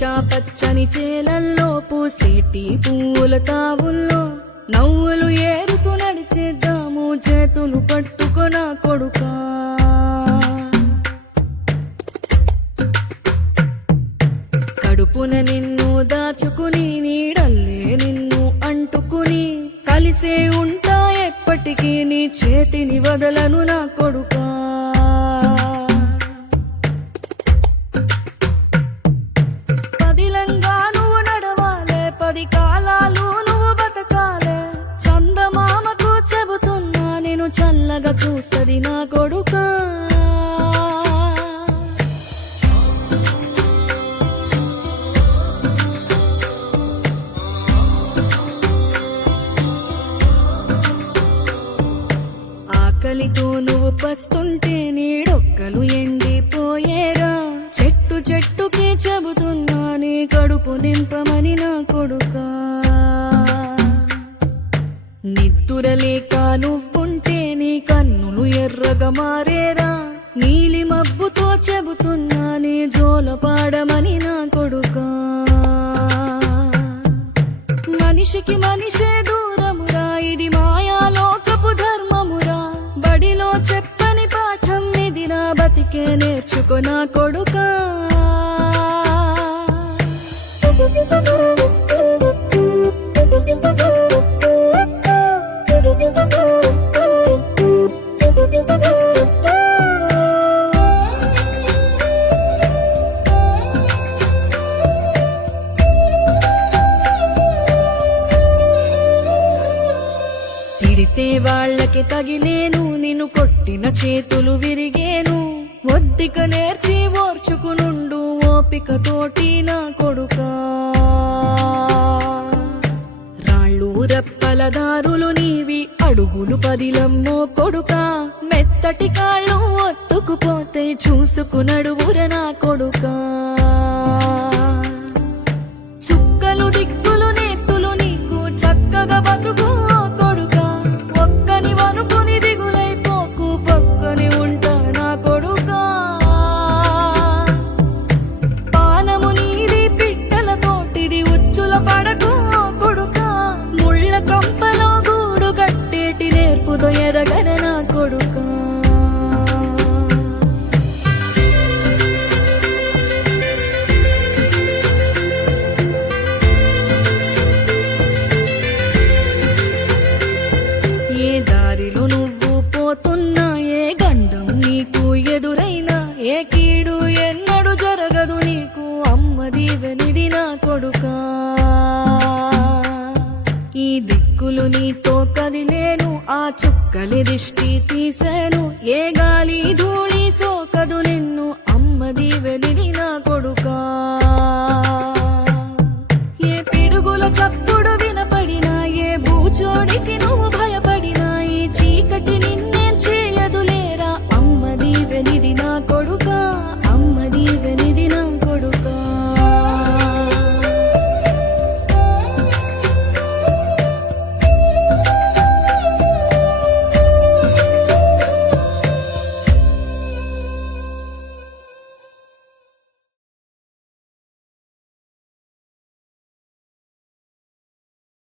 పచ్చా పచ్చని చేలల్లో పూసేటి పూల తావుల్లో నవ్వులు ఏరుతూ నడిచేద్దాము చేతులు పట్టుకొన కొడుకా. కడుపున నిన్ను దాచుకుని నీడల్లే నిన్ను అంటుకుని కలిసే ఉంటా ఎప్పటికీ నీ చేతిని వదలను నా కొడుకా. పదిలంగా నువ్వు నడవాలే, 10 కాలాలు నువ్వు బతకాలే. చందమామకు చెబుతున్నా నేను చల్లగా చూస్తది నా కొడుకా. ఆకలితో నువ్వు పస్తుంటే నీడొక్కలు ఎండిపోయేరా. చెట్టు చెట్టుకి చెబుతున్నా నీ కడుపు నింపమని నా కొడుకా. నిద్దురలేక నువ్వుంటే నీ కన్నులు ఎర్రగా మారేరా. నీలి మబ్బుతో చెబుతున్నా నీ జోల పాడమని నా కొడుకా. మనిషికి మనిషే దూరమురా, ఇది మాయాలోకపు ధర్మమురా. బడిలో చెప్పని పాఠం నిదిరా, బతికే నేర్చుకో నా కొడుకా. తిడితే వాళ్ళకి తగిలేను, నిన్ను కొట్టిన చేతులు విరిగేను. ఒద్దిక నేర్చి ఓర్చుకునుండు ఓపికతోటి నా కొడుకా. రాళ్ళు రప్పల దారులు నీవి, అడుగులు పదిలమ్మో కొడుకా. మెత్తటి కాళ్ళు ఒత్తుకుపోతే చూసుకునడువుర నా కొడుకా. చుక్కలు దిక్కులు నేస్తులు నీకు చక్కగా బతుకు కొడుకా. ఒక్కని వనుకుని దిగులైపోకు, పక్కని ఉంటా నా కొడుకా. పానము నీది పిట్టల తోటిది, ఉచ్చుల పడకు కొడుకా. ముళ్ళ కంపలో గూడు కట్టేటి నేర్పుతో ఎదగన నా కొడుకా. ఏ దారిలో నువ్వు పోతున్నా, ఏ గండం నీకు ఎదురైనా, ఏ కీడు ఎన్నడు జరగదు నీకు అమ్మ దీవెనిది నా కొడుకా. ఈ దిక్కులు నీతో కదిలేను, ఆ చుక్కలి దిష్టి తీశాను. ఏ గాలి